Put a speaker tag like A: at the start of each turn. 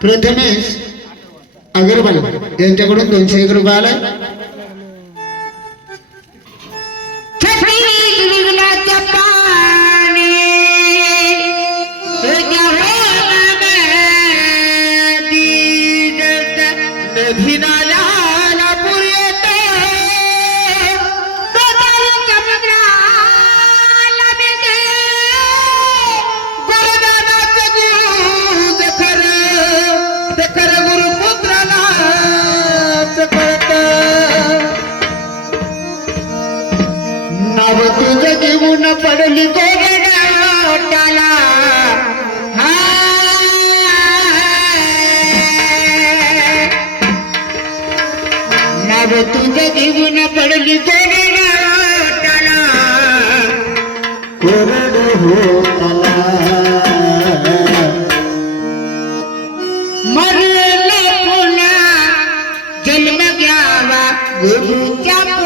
A: प्रथमेश अगरवाल यांच्याकडून दोनशे एक रुपये आला
B: ು ನೋಟೋ ಮರ ಜನ್ಮ ಗುರು ಜ